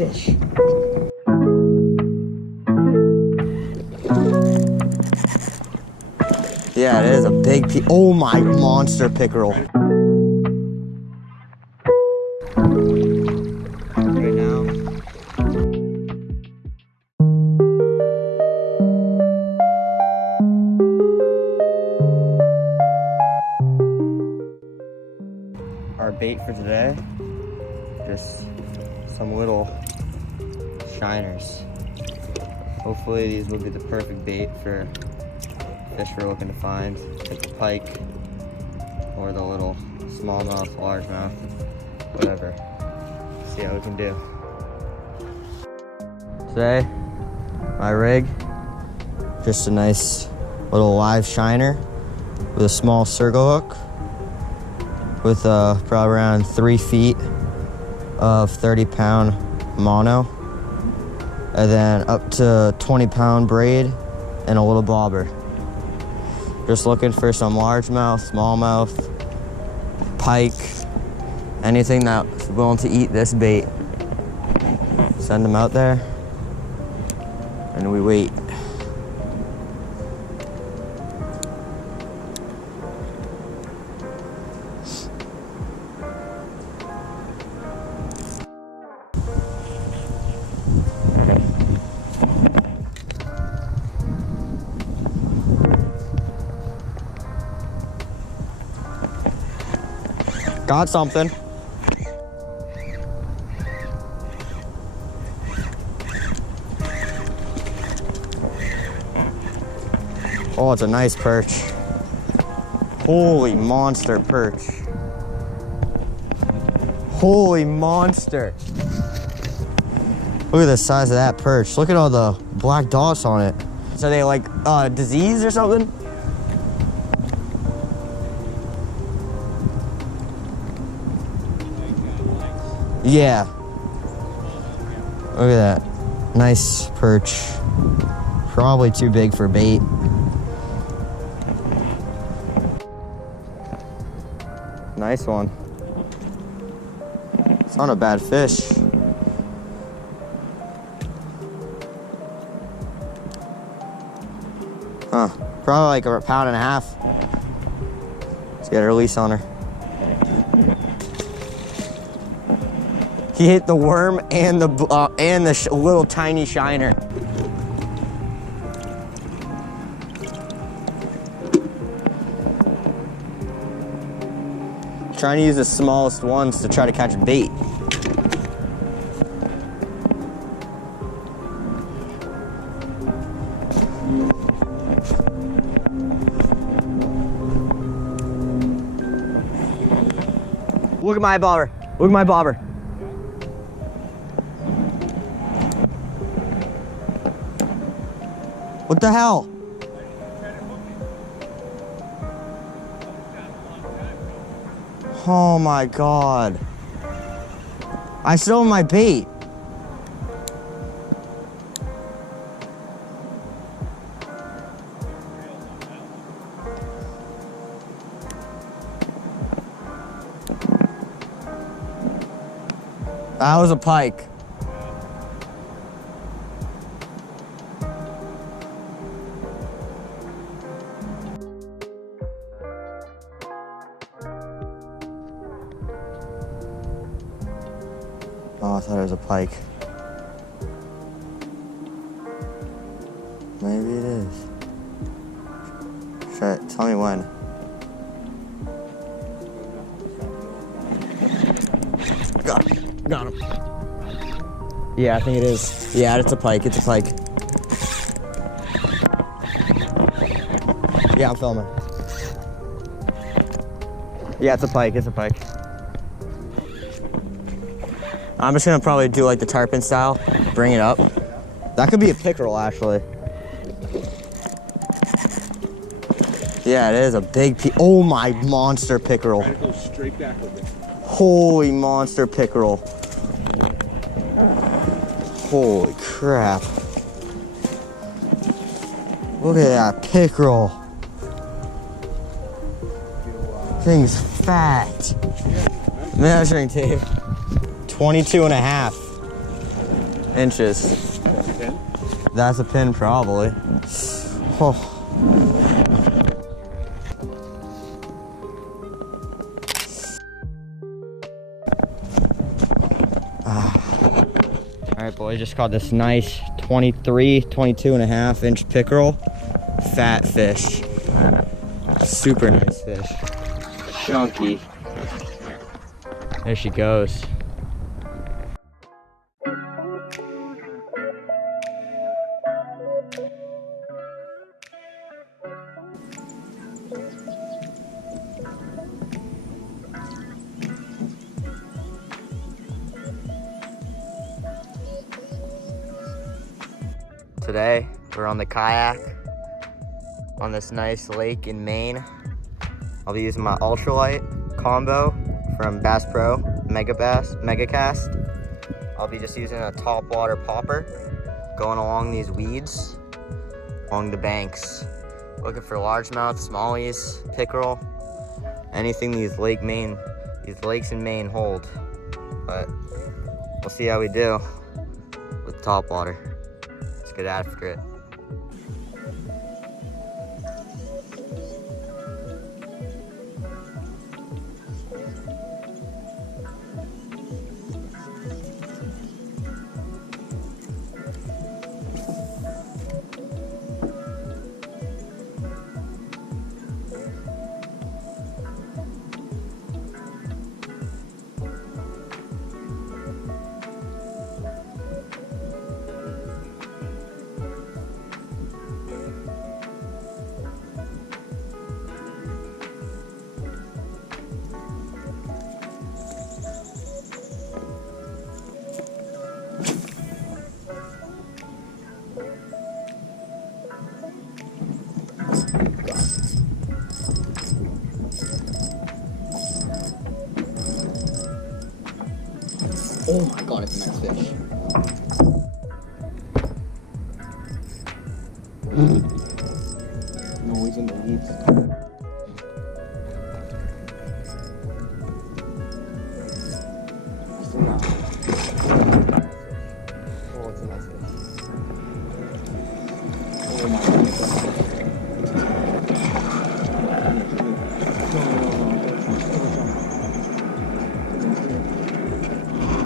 fish. Yeah, it is a big piece. Oh my, monster pickerel. Right now. Our bait for today, just some little shiners. Hopefully these will be the perfect bait for fish we're looking to find, like the pike or the little smallmouth, largemouth, whatever. See how we can do. Today, my rig, just a nice little live shiner with a small circle hook with probably around 3 feet of 30-pound mono, and then up to 20-pound braid and a little bobber. Just looking for some largemouth, smallmouth, pike, anything that's willing to eat this bait. Send them out there, and we wait. Got something. Oh, it's a nice perch. Holy monster perch. Holy monster. Look at the size of that perch. Look at all the black dots on it. So they like disease or something? Yeah. Look at that. Nice perch. Probably too big for bait. Nice one. It's not a bad fish. Huh. Probably like a pound and a half. Let's get a release on her. He hit the worm and the little tiny shiner. Trying to use the smallest ones to try to catch bait. Look at my bobber. Look at my bobber. What the hell? Oh my God. I still have my bait. That was a pike. Oh, I thought it was a pike. Maybe it is. Shit, tell me when. Got him. Got him. Yeah, I think it is. Yeah, it's a pike. It's a pike. Yeah, I'm filming. Yeah, it's a pike. It's a pike. I'm just gonna probably do like the tarpon style, bring it up. That could be a pickerel, actually. Yeah, it is a big piece. Oh my, monster pickerel. Go straight back with it. Holy monster pickerel. Holy crap. Look at that pickerel. Thing's fat. Measuring tape. 22 and a half. inches. That's a pin? That's a pin, probably. Oh. All right, boys, just caught this nice 23, 22 and a half inch pickerel. Fat fish. Super nice fish. Chunky. There she goes. Today, we're on the kayak on this nice lake in Maine. I'll be using my ultralight combo from Bass Pro, MegaCast. I'll be just using a top water popper, going along these weeds, along the banks, looking for largemouth, smallies, pickerel, anything these lakes in Maine hold. But we'll see how we do with top water. Let's get after it. Oh my god, it's a nice fish. No, he's in the weeds. I still got him. Oh, it's a nice fish. Oh my god.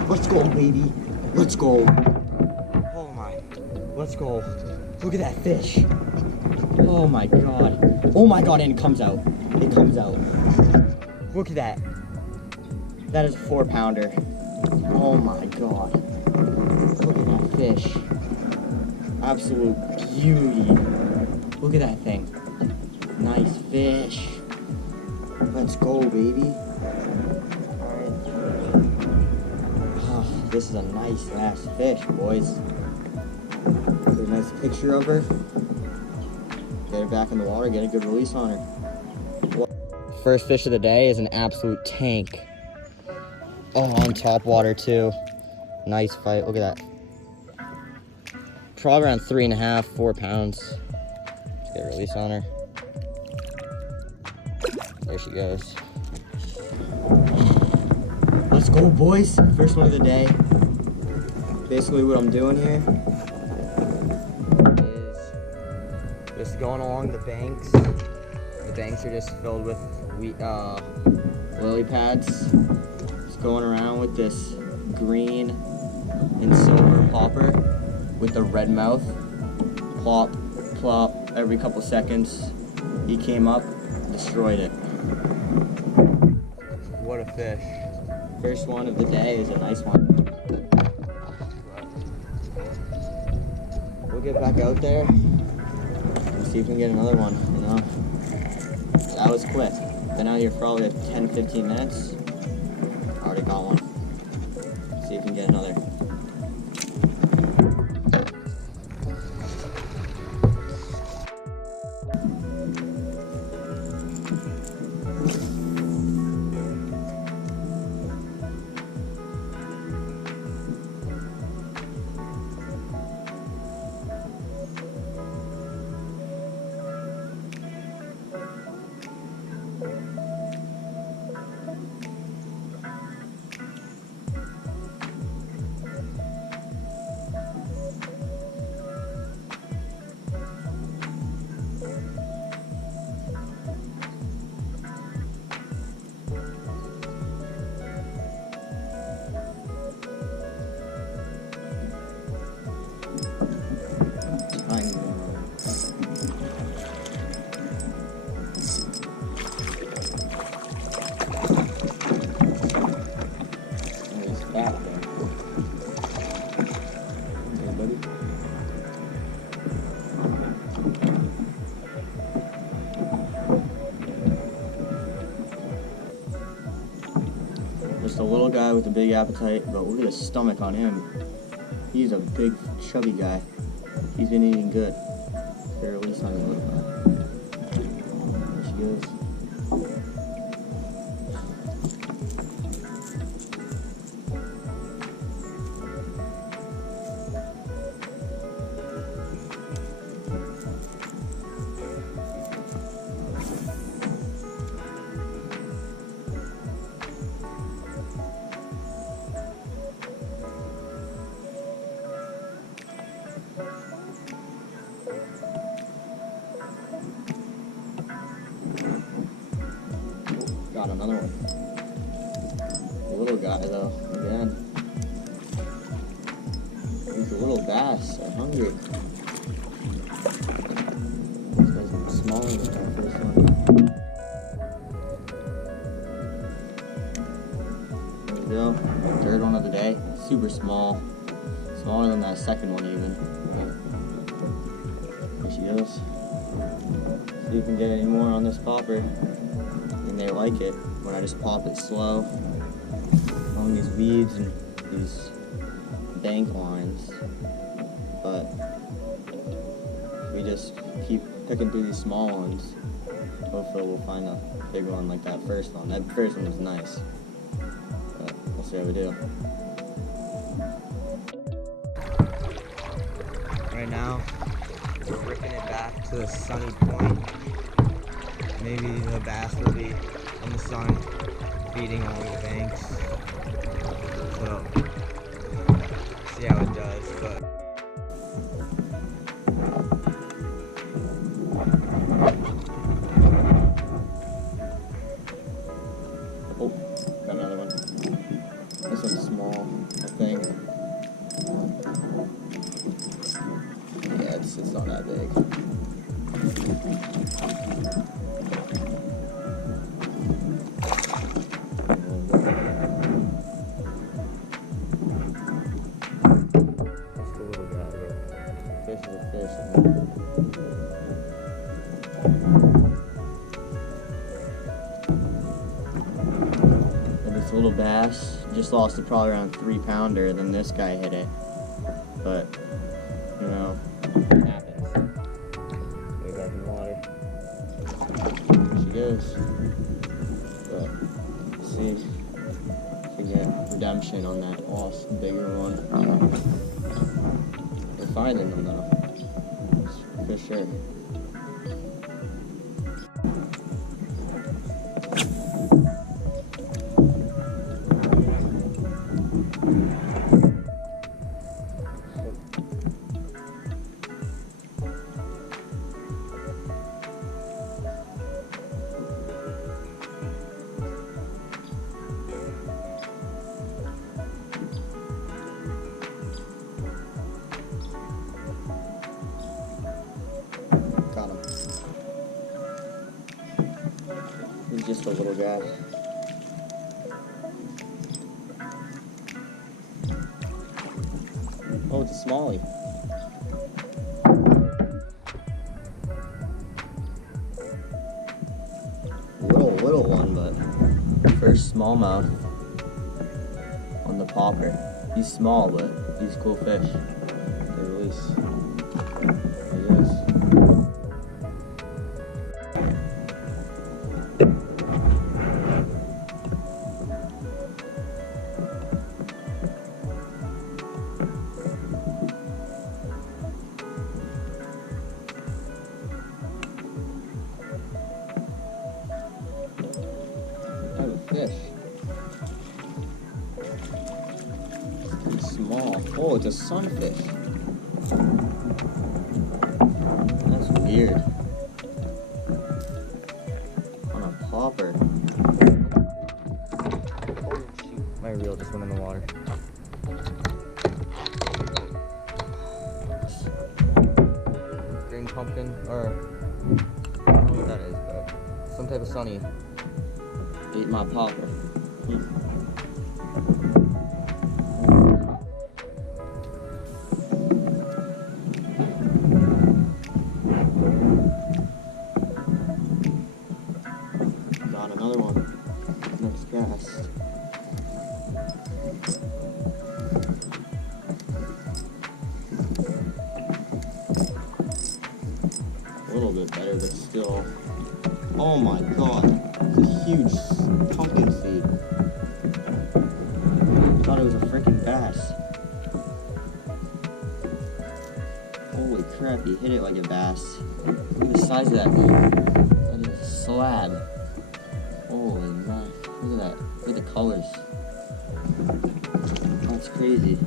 Let's go, baby. Let's go. Oh my. Let's go. Look at that fish. Oh my god. Oh my god, and it comes out. It comes out. Look at that. That is a 4-pounder. Oh my god. Look at that fish. Absolute beauty. Look at that thing. Nice fish. Let's go, baby. This is a nice ass fish, boys. Get a nice picture of her. Get her back in the water, get a good release on her. First fish of the day is an absolute tank. Oh, on top water too. Nice fight, look at that. Probably around 3.5, 4 pounds. Let's get a release on her. There she goes. Let's go, boys. First one of the day. Basically what I'm doing here is just going along the banks. The banks are just filled with lily pads. Just going around with this green and silver popper with the red mouth. Plop, plop, every couple seconds. He came up, destroyed it. What a fish. First one of the day is a nice one. We'll get back out there and see if we can get another one, you know. That was quick. Been out here for probably 10-15 minutes. Already got one. See if we can get another. Just a little guy with a big appetite, but look at his stomach on him. He's a big, chubby guy. He's been eating good. Or at least on his little guy. There she goes. Got another one. A little guy though, again. These little bass are hungry. This guy's smaller than our first one. There we go. Third one of the day. Super small. Smaller than that second one even. There she goes. See if we can get any more on this popper. And they like it when I just pop it slow along these weeds and these bank lines. But we just keep picking through these small ones. Hopefully we'll find a big one like that first one. That first one was nice. But we'll see how we do. Right now, we're ripping it back to the sunny point. Maybe the bass will be in the sun, feeding along the banks. So, see how it does, but. Oh, got another one. This one's small, I think. Yeah, it's not that big. And this little bass just lost it probably around 3-pounder, then this guy hit it. But, you know, it happens. Way back in the water. There she goes. But, let's see if we get redemption on that lost bigger one. We're finding them though. For sure. Got him. He's just a little guy. Oh, it's a smallie. Little one, but first smallmouth on the popper. He's small, but he's a cool fish to release. There he is. Fish. It's small. Oh, it's a sunfish. That's weird. On a popper. Oh shoot, my reel just went in the water. Green pumpkin, or I don't know what that is, but some type of sunny. Ate my popper. Got another one. Next cast. pickerel. Oh my god, it's a huge pumpkin seed. I thought it was a freaking bass. Holy crap, he hit it like a bass. Look at the size of that thing. That is a slab. Holy man, look at that. Look at the colors. That's crazy.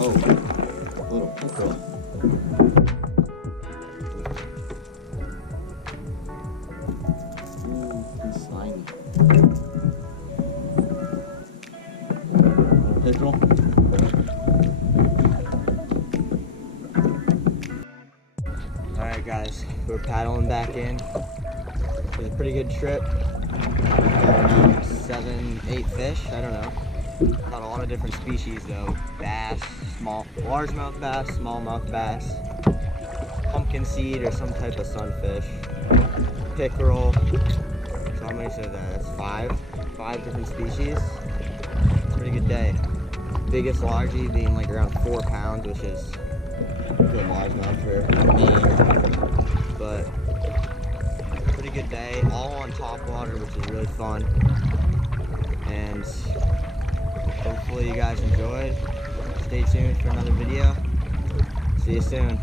Oh, a little pickerel. Ooh, he's slimy. Little pickerel. Alright guys, we're paddling back in. It was a pretty good trip. Around 7, 8 fish, I don't know. Got a lot of different species though. Bass, largemouth bass, smallmouth bass, pumpkin seed or some type of sunfish, pickerel. So how many said that? That's 5 different species. Pretty good day. Biggest largie being like around 4 pounds, which is a good largemouth for me. But pretty good day, all on top water, which is really fun. And hopefully you guys enjoyed. Stay tuned for another video. See you soon.